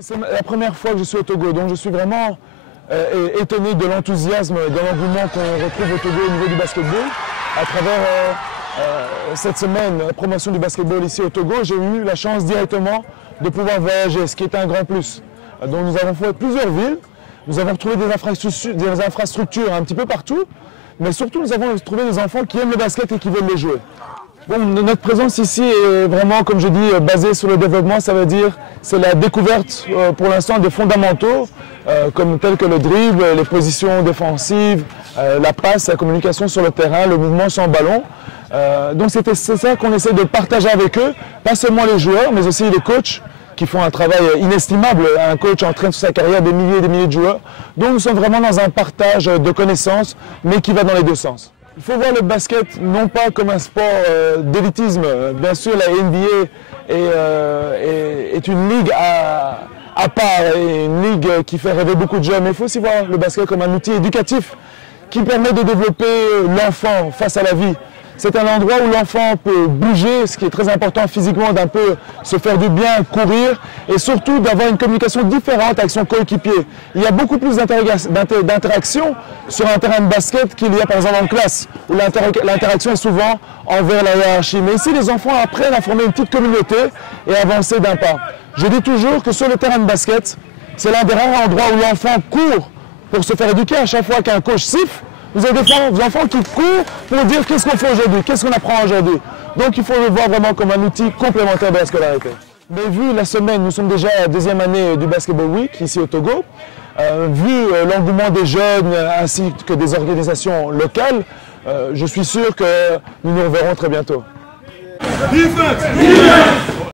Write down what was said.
C'est la première fois que je suis au Togo, donc je suis vraiment étonné de l'enthousiasme, de l'engouement qu'on retrouve au Togo au niveau du basketball. À travers cette semaine, la promotion du basketball ici au Togo, j'ai eu la chance directement de pouvoir voyager, ce qui est un grand plus. Donc nous avons fait plusieurs villes, nous avons trouvé des infrastructures un petit peu partout, mais surtout nous avons trouvé des enfants qui aiment le basket et qui veulent les jouer. Bon, notre présence ici est vraiment, comme je dis, basée sur le développement, ça veut dire c'est la découverte pour l'instant des fondamentaux, tels que le dribble, les positions défensives, la passe, la communication sur le terrain, le mouvement sans ballon. Donc c'est ça qu'on essaie de partager avec eux, pas seulement les joueurs, mais aussi les coachs qui font un travail inestimable. Un coach entraîne sur sa carrière des milliers et des milliers de joueurs. Donc nous sommes vraiment dans un partage de connaissances, mais qui va dans les deux sens. Il faut voir le basket non pas comme un sport d'élitisme. Bien sûr, la NBA est une ligue à part, et une ligue qui fait rêver beaucoup de jeunes. Mais il faut aussi voir le basket comme un outil éducatif qui permet de développer l'enfant face à la vie. C'est un endroit où l'enfant peut bouger, ce qui est très important physiquement, d'un peu se faire du bien, courir, et surtout d'avoir une communication différente avec son coéquipier. Il y a beaucoup plus d'interaction sur un terrain de basket qu'il y a par exemple en classe, où l'interaction est souvent envers la hiérarchie. Mais ici, les enfants apprennent à former une petite communauté et à avancer d'un pas. Je dis toujours que sur le terrain de basket, c'est l'un des rares endroits où l'enfant court pour se faire éduquer. À chaque fois qu'un coach siffle, vous avez des enfants qui courent pour dire qu'est-ce qu'on fait aujourd'hui, qu'est-ce qu'on apprend aujourd'hui. Donc il faut le voir vraiment comme un outil complémentaire de la scolarité. Mais vu la semaine, nous sommes déjà à la deuxième année du Basketball Week ici au Togo, vu l'engouement des jeunes ainsi que des organisations locales, je suis sûr que nous nous reverrons très bientôt.